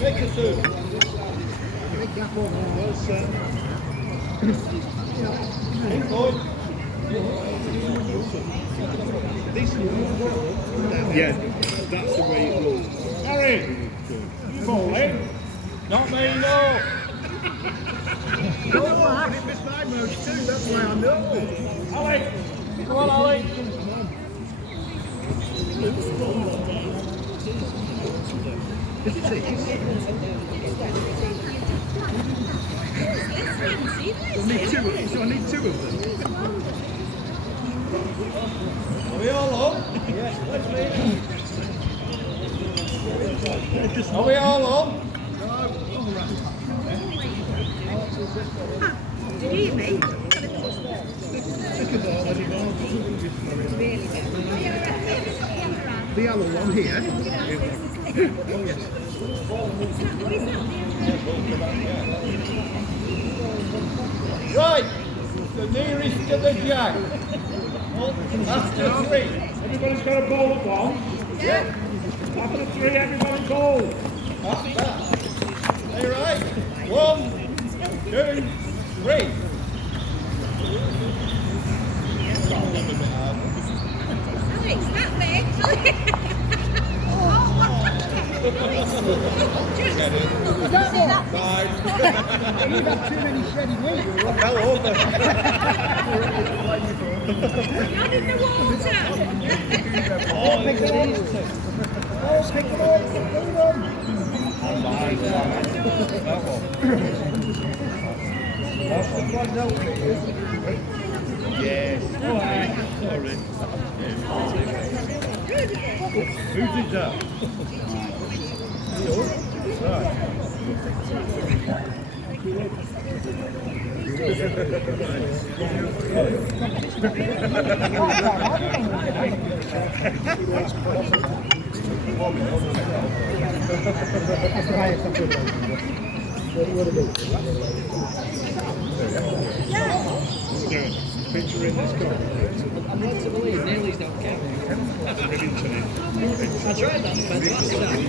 Make it two. Yeah, that's the way it looks. Harry, you bowling? Not me, no. It was my most too, that's why I know. Ali, come on, Ali. I need two of them. Are we all on? Yes, let's Are we all on? Did you hear me? The yellow one here. Right, the nearest to the jack. After three. Everybody's got a ball at one? Yeah. After three, everybody goal. Are you right? 1, 2, 3. Alex, that big. You've had too many shredded wheat. I fell over. Not in the water. Oh, pick them up. Oh, pick them up. Pick them up. That's the front note. Yes. Sorry. Who did that? Picture in this car. I'm led to believe Neely's not counting. Rivington. I tried that defence last time.